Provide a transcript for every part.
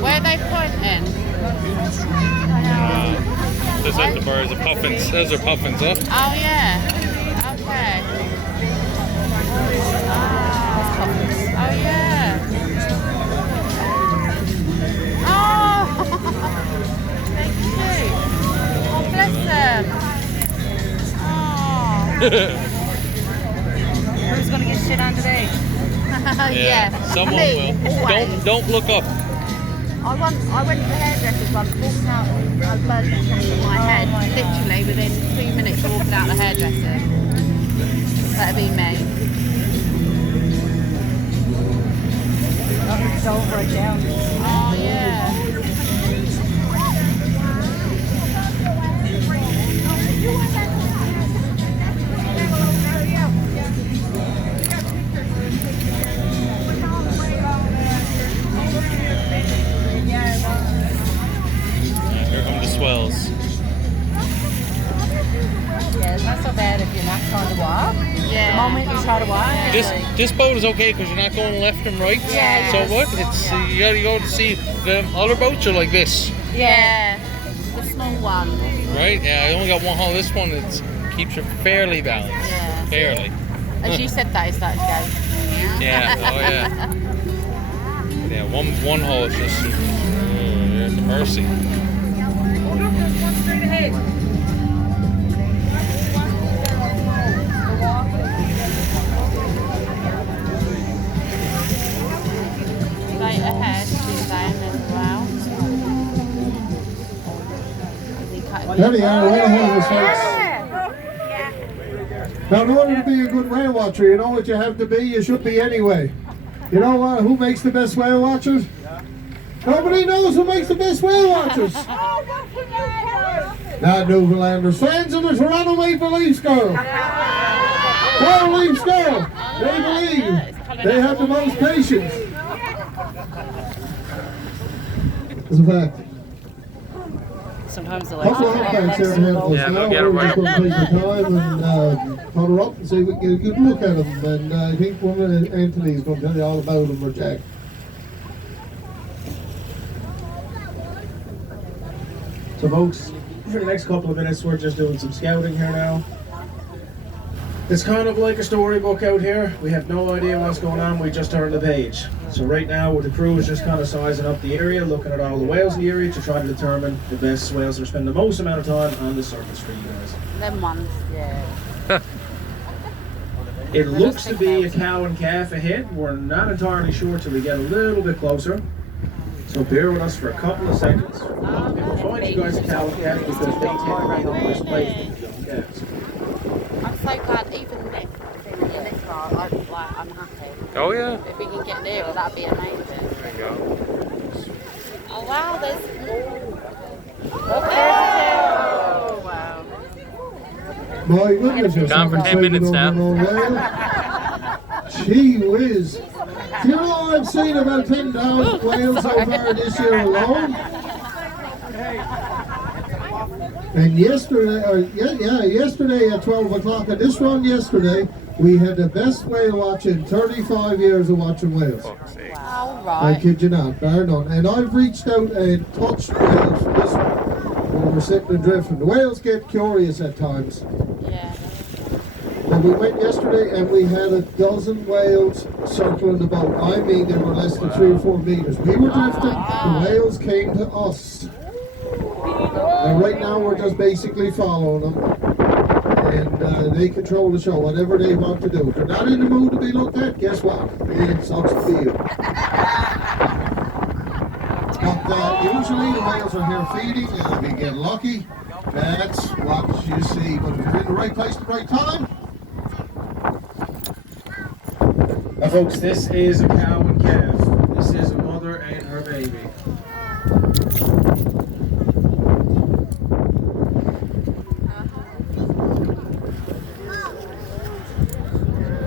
Where are they pointing? Just at the bars of puffins. Those are puffins, huh? Oh yeah. Okay. Oh yeah. Oh, they're cute. Oh, bless them. Oh. Who's gonna get shit on today? Yeah. Someone Me, will. always. Don't look up. I went to the hairdresser's once, walked out and I blood in my head, literally within 2 minutes of walking out the hairdresser. That'd be me. It's over it down. Oh yeah. Here come the swells. Yeah, it's not so bad if you're not trying to walk. Yeah. The moment you try to walk, This boat is okay because you're not going left and right. Yeah. So what? It's you gotta go to see the other boats are like this, Yeah. The small one. right? Yeah, I only got one hull. This one keeps you fairly balanced. Yeah. Fairly. As you said that, it started to go. Yeah. Oh yeah. Yeah. One hull is just there's the mercy. Right ahead, she's down as well. There they are, right ahead of us, folks. Now, in order to be a good whale watcher, you know what you have to be? You should be anyway. You know who makes the best whale watchers? Nobody knows who makes the best whale watchers. Not Newfoundlanders. Friends of the Toronto Maple Leafs girl. Well, Leafs girl. They believe they have the most patience. It's a fact. sometimes they're Couple of outbacks here ahead of us. Yeah, Now they'll get it we're right. just going to take the time and put her up and see if we can get a good look at them. And I think one of Anthony's going to tell you all about them, or Jack. So folks, for the next couple of minutes we're just doing some scouting here now. It's kind of like a storybook out here. We have no idea what's going on, we just turn the page. So right now the crew is just kind of sizing up the area, looking at all the whales in the area to try to determine the best whales that spend the most amount of time on the surface for you guys. Them ones, yeah. It looks to be a cow and calf ahead. We're not entirely sure till we get a little bit closer. So bear with us for a couple of seconds. We'll find you guys a cow and calf because they tend to be the first place with the young calves. I'm so glad even this, in this car, I'm happy. Oh yeah. If we can get nearer, that'd be amazing. There you go. Oh wow, there's... Oh, wow. My goodness, you're Gone for 10 minutes now. Gee whiz. Do you know I've seen about 10,000 whales so far this year alone? And yesterday, yesterday at 12 o'clock, at this run yesterday, we had the best whale watch in 35 years of watching whales. All I right. kid you not, bar none. And I've reached out and touched whales from this one when we're sitting and drifting. The whales get curious at times. Yeah. But we went yesterday and we had a dozen whales circling the boat. I mean, they were less than 3 or 4 meters. We were drifting, the whales came to us. And right now we're just basically following them. And they control the show, whatever they want to do. If they're not in the mood to be looked at, guess what? It sucks to be you. But usually the whales are here feeding, and if you get lucky, that's what you see. But if you're in the right place at the right time, Now folks, this is a cow and calf. This is a mother and her baby.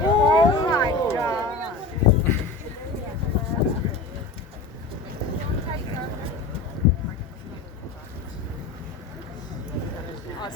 oh my God. Now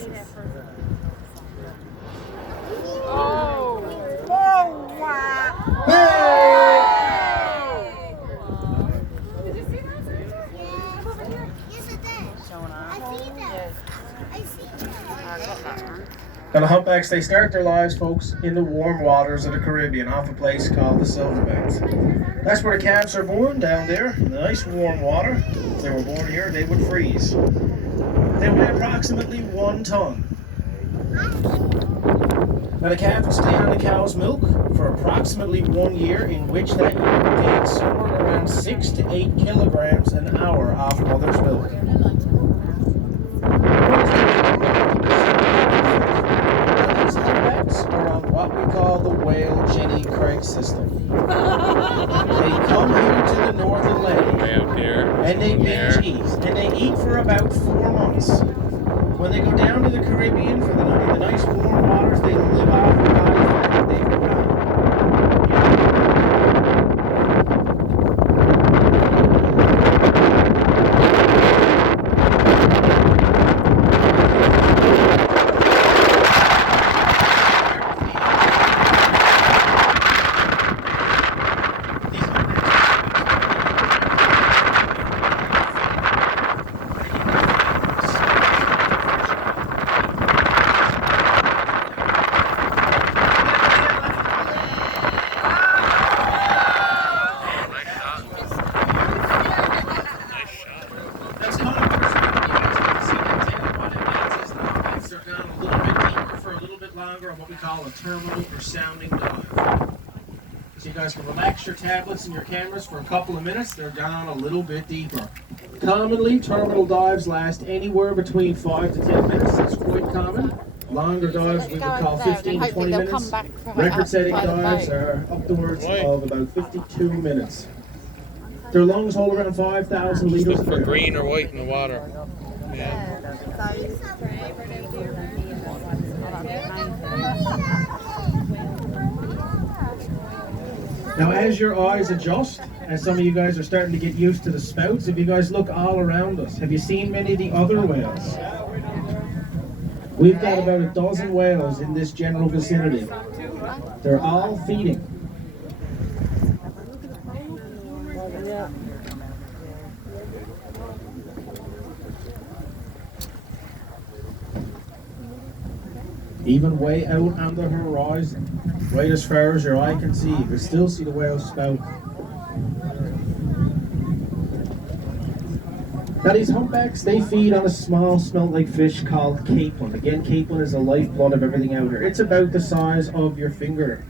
the humpbacks, they start their lives, folks, in the warm waters of the Caribbean, off a place called the Silverbacks. That's where the calves are born, down there, in the nice warm water. If they were born here, they would freeze. They weigh approximately 1 ton. Now the calf will stay on the cow's milk for approximately 1 year, in which that year will gain somewhere around 6 to 8 kilograms an hour off mother's milk. Are on what we call the whale Jenny Craig system. They come here to the northern land and they binge eat, and they eat for about 4 months. When they go down to the Caribbean for the nice warm waters, they live off the body fat that they provide. Terminal or sounding dive. So you guys can relax your tablets and your cameras for a couple of minutes. They're down a little bit deeper. Commonly, terminal dives last anywhere between 5 to 10 minutes. That's quite common. Longer dives we would call 15 to 20 minutes. Record-setting dives are upwards of about 52 minutes. Their lungs hold around 5,000 liters of air. For green or white in the water. Yeah. Now, as your eyes adjust, as some of you guys are starting to get used to the spouts, if you guys look all around us, have you seen many of the other whales? We've got about a dozen whales in this general vicinity. They're all feeding. Even way out on the horizon, right as far as your eye can see, you can still see the whales spout. Now these humpbacks, they feed on a small smelt-like fish called capelin. Again, capelin is the lifeblood of everything out here. It's about the size of your finger.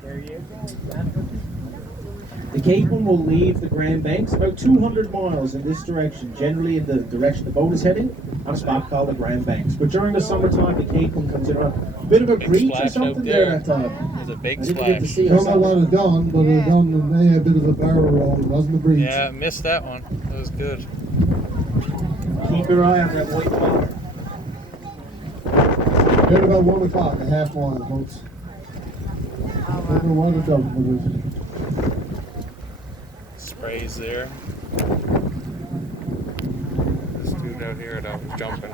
The capelin will leave the Grand Banks about 200 miles in this direction, generally in the direction the boat is heading, on a spot called the Grand Banks. But during the summertime, the capelin comes in on a bit of a breach or something there at There's a big splash. I don't know what it done, but it done a bit of a barrel roll. It wasn't a breach. Yeah, missed that one. That was good. Keep your eye on that white water. Here about 1 o'clock, a half mile, folks. Don't know what it done, but Sprays there. This dude out here that was jumping.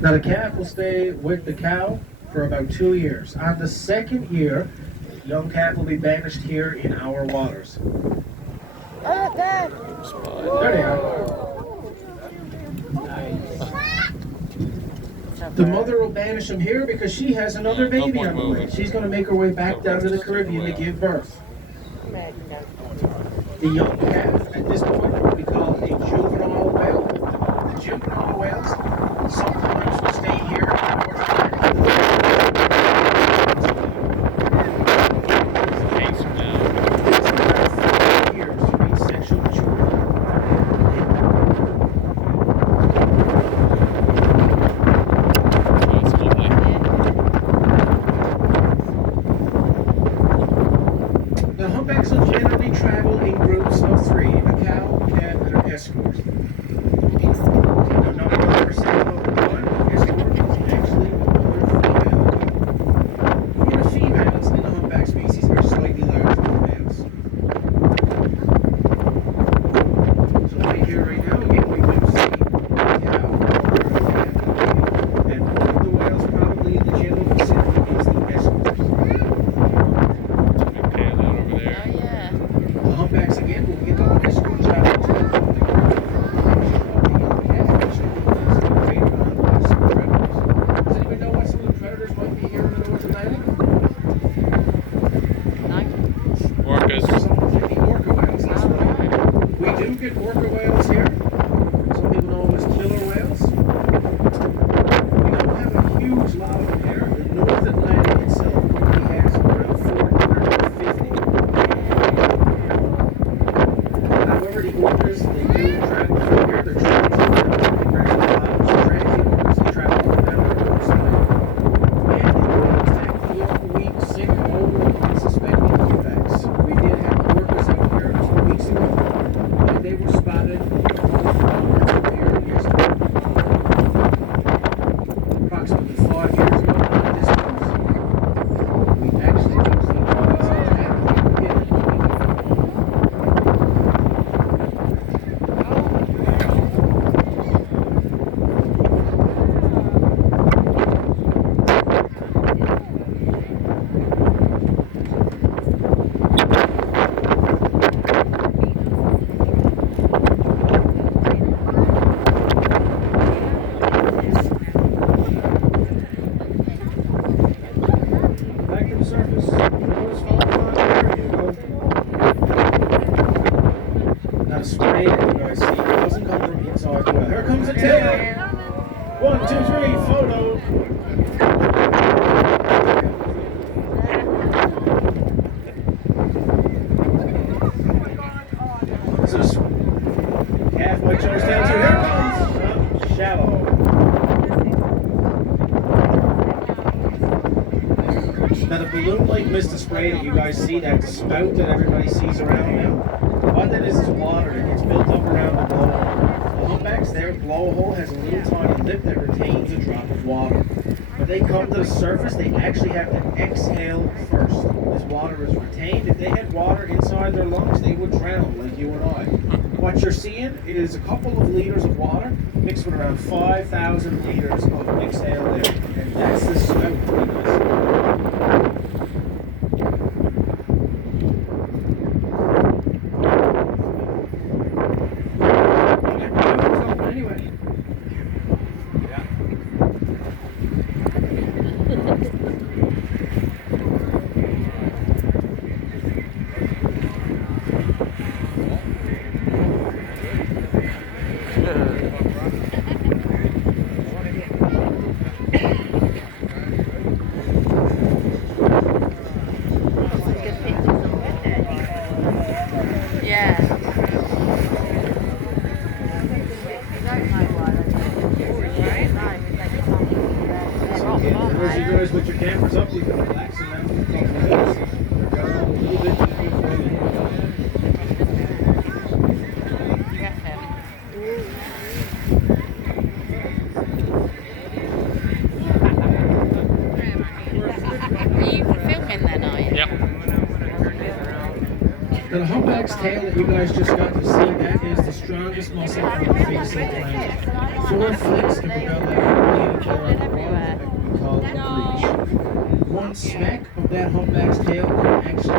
Now the calf will stay with the cow for about 2 years. On the second year, the young calf will be banished here in our waters. There they are. The mother will banish him here because she has another baby on the way. She's going to make her way back down to the Caribbean to give birth. The young calf at this point will be called a juvenile whale. The juvenile whales sometimes will stay here in the North years to reach sexual maturity. The humpbacks will generally travel in groups of 3, a cow, a calf, and an escort. Now, not 100% of the time, an escort is actually another female. The females in the humpback species are slightly larger than the males. the surface. Water's falling on. There you go. Now the spray that you guys see, it doesn't come from inside the well. Here comes the tail. 1, 2, 3, photo. This is half my choice tail too. Here it comes. Shallow. Now the balloon-like mist of spray that you guys see, that spout that everybody sees around now, what that is water that gets built up around the blowhole. The humpbacks, their blowhole has a little tiny lip that retains a drop of water. When they come to the surface, they actually have to exhale first. This water is retained. If they had water inside their lungs, they would drown like you and I. What you're seeing, it is a couple of liters of water mixed with around 5,000 liters of exhale there. And that's the spout that you guys see. Anyway. As you guys with your cameras up, you can relax and then a couple of minutes. Go a little bit before Are you filming then, are you? Yep. Now the humpback's tail that you guys just got to see, that is the strongest muscle on the face of the planet. 4 flicks can propel that complete tail out of the water, we call it a breach. One smack of that humpback's tail can actually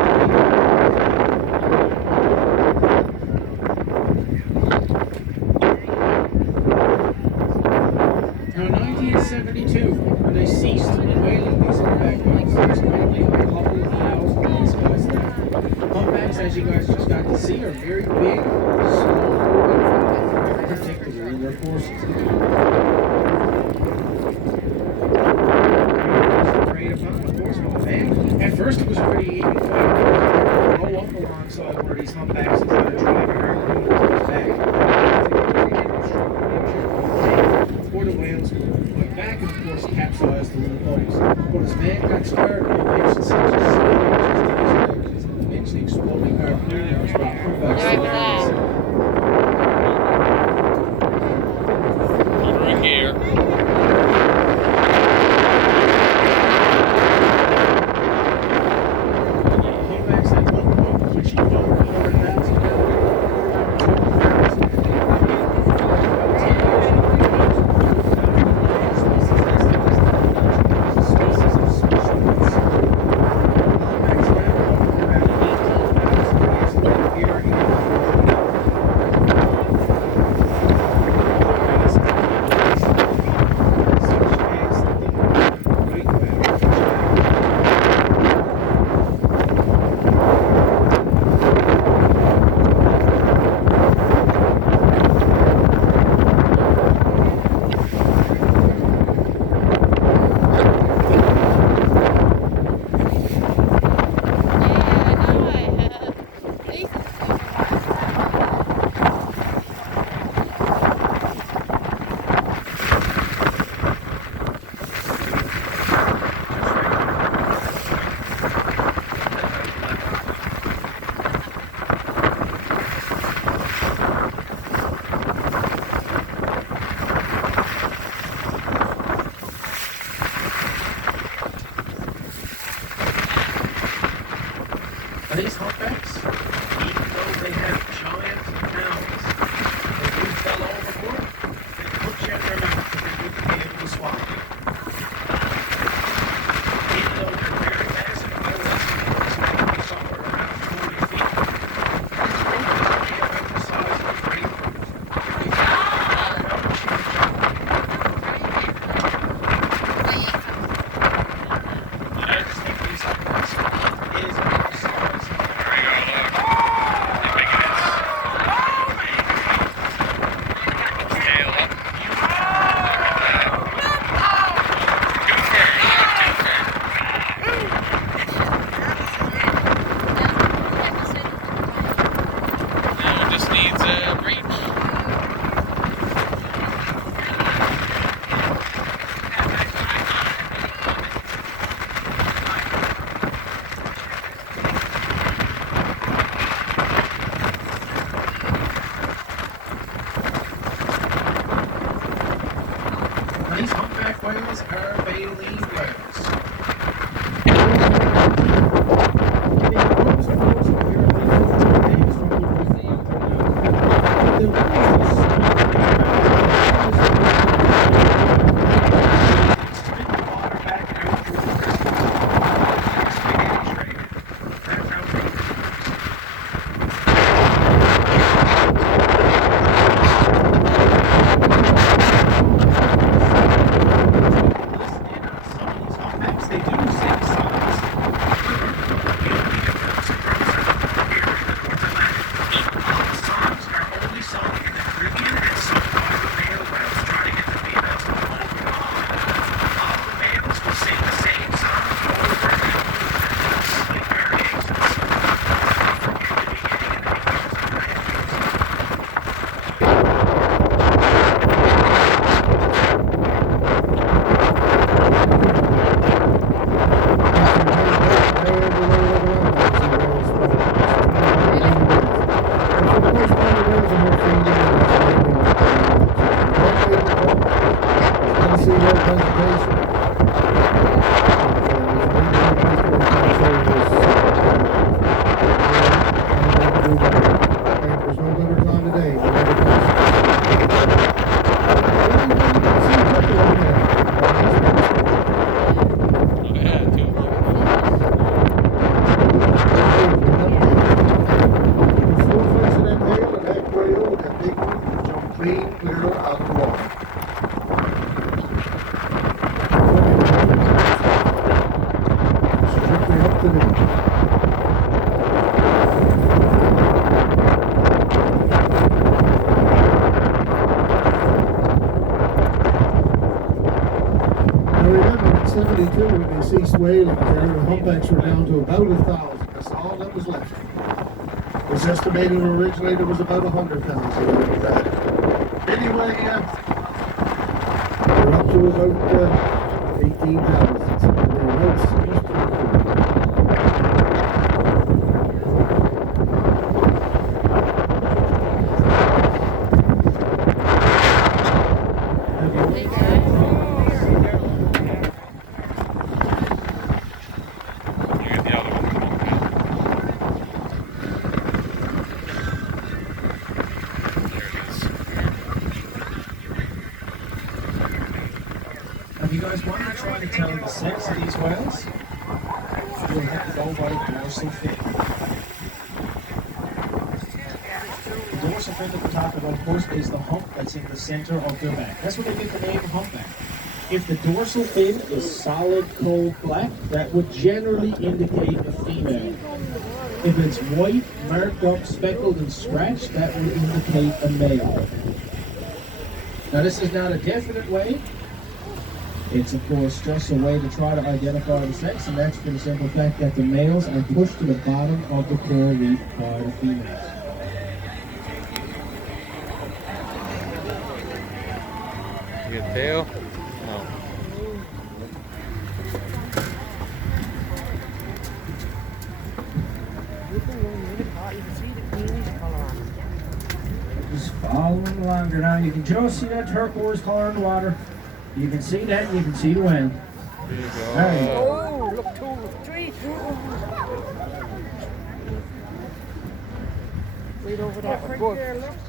Now in 1972, when they ceased whaling these humpback whales, there's only a couple of thousand of these guys left. Humpbacks, as you guys just got to see, are very big, slow-moving, very predictable in their courses. At first it was a pretty even fight. Go up alongside one of these humpbacks and try to drive a harpoon into his back. Before the whales went back and of course capsized the little boats. But as man got scared, the waves and such as eventually exploding harpoon was about They're over there. Over in here. Humpbacks at one point reached over 100,000 These humpbacks, even though they have giant mouths, if you fell overboard, they put you in their mouth and they wouldn't be able to swallow you. Even though they're very massive, their reservoirs may be somewhere around 40 feet. They are about the size of a grapefruit. If you I just think these humpbacks hooked it in. Now remember, in 72 when they ceased whaling there, the humpbacks were down to about 1,000. That's all that was left. It was estimated originally there was about 100,000. Anyway, we're up to about 18,000. You get the other one. There it is. Have you guys wanted to try to tell the sex of these whales? You'll have to go by dorsal fin. The dorsal fin at the top of the course is the hump that's in the center of their back. That's what they get the name humpback. If the dorsal fin is solid, cold black, that would generally indicate a female. If it's white, marked up, speckled, and scratched, that would indicate a male. Now this is not a definite way. It's of course just a way to try to identify the sex, and that's for the simple fact that the males are pushed to the bottom of the coral reef by the females. You get tail? No. Just following along there now. You can just see that turquoise color in the water. You can see that, and you can see the wind. There you go. There you go. Oh, look, 2, 3. Right over that book.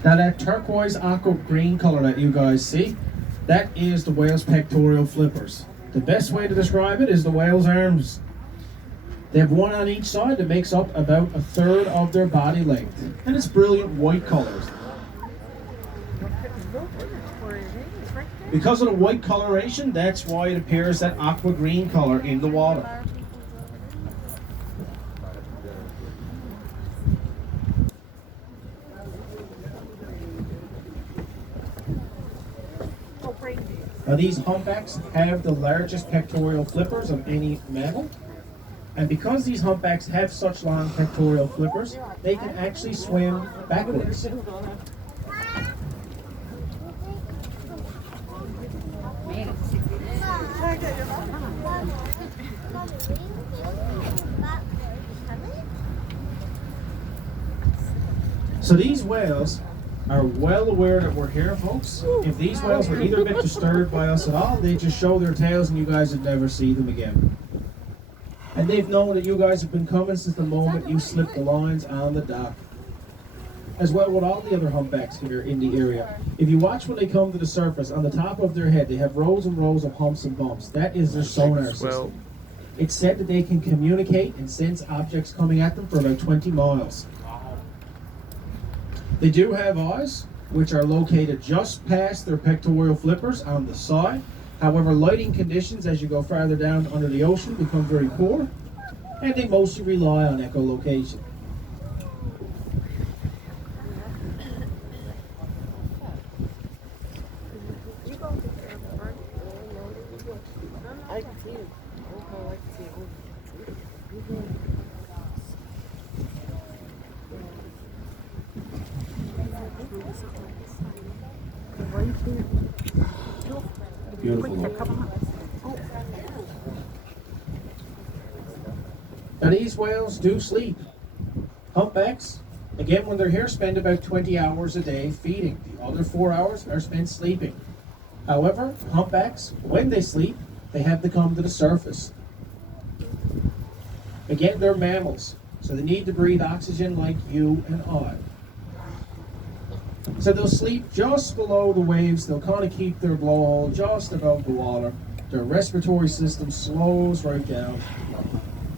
Now that turquoise aqua green color that you guys see, that is the whale's pectoral flippers. The best way to describe it is the whale's arms. They have one on each side that makes up about 1/3 of their body length. And it's brilliant white colors. Because of the white coloration, that's why it appears that aqua green color in the water. Now these humpbacks have the largest pectoral flippers of any mammal. And because these humpbacks have such long pectoral flippers, they can actually swim backwards. So these whales are well aware that we're here, folks. If these whales were either a bit disturbed by us at all, they'd just show their tails and you guys would never see them again. And they've known that you guys have been coming since the moment you slipped the lines on the dock. As well with all the other humpbacks here in the area. If you watch when they come to the surface, on the top of their head, they have rows and rows of humps and bumps. That is their sonar system. It's said that they can communicate and sense objects coming at them for about 20 miles. They do have eyes, which are located just past their pectoral flippers on the side. However, lighting conditions as you go farther down under the ocean become very poor, and they mostly rely on echolocation. Beautiful. Now these whales do sleep. Humpbacks, again when they're here, spend about 20 hours a day feeding. The other 4 hours are spent sleeping. However, humpbacks, when they sleep, they have to come to the surface. Again, they're mammals, so they need to breathe oxygen like you and I. So they'll sleep just below the waves. They'll kind of keep their blowhole just above the water. Their respiratory system slows right down.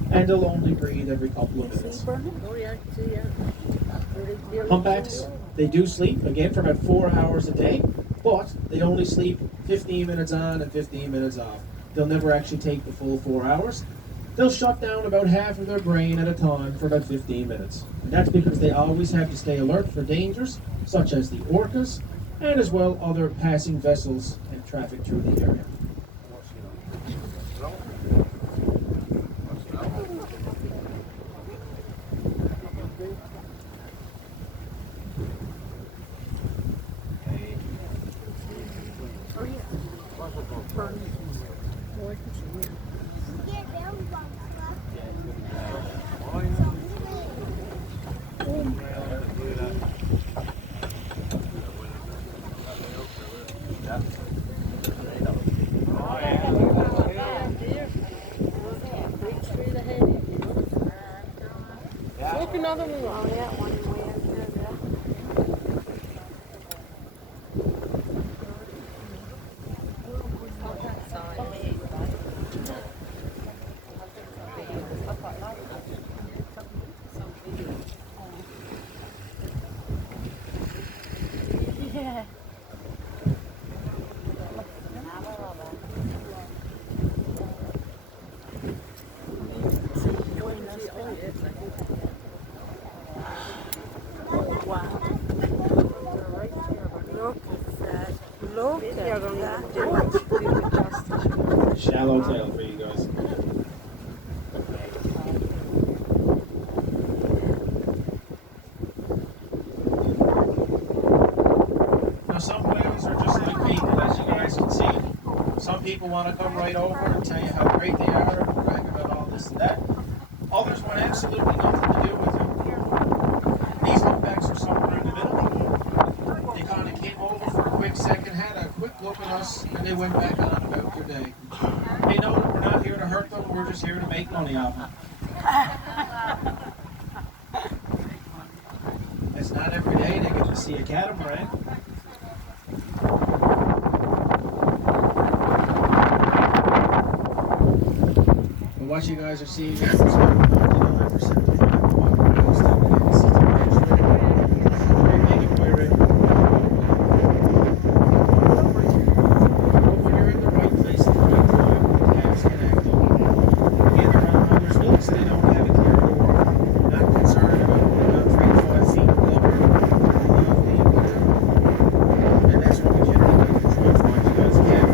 And they'll only breathe every couple of minutes. Humpbacks, they do sleep, again, for about 4 hours a day, but they only sleep 15 minutes on and 15 minutes off. They'll never actually take the full 4 hours. they'll shut down about half of their brain at a time for about 15 minutes. And that's because they always have to stay alert for dangers, such as the orcas, and as well other passing vessels and traffic through the area. Another one. Oh, yeah, one in way out there, yeah. Shallow tail for you guys. Now some whales are just like people, as you guys can see. Some people want to come right over and tell you how great they are and brag about all this and that. Others want absolutely nothing to do with it. These humpbacks are somewhere in the middle. They kind of came over for a quick second, had a quick look at us, and they went back on about their day. They know that we're not here to hurt them, we're just here to make money off them. It's not every day they get to see a catamaran. But what you guys are seeing here is 99% of the whales that we get to see today. Very big aquarium. When you're in the right place at the right time, the calves can act up. Again, they're on mother's milk, so they don't have a clear door. Not concerned about 3 to 5 feet of blubber. And that's what we can do to try and find you guys a calf.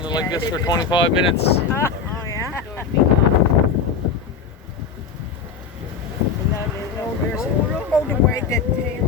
filming like this for 25 minutes. Oh, yeah? Oh, the way that tail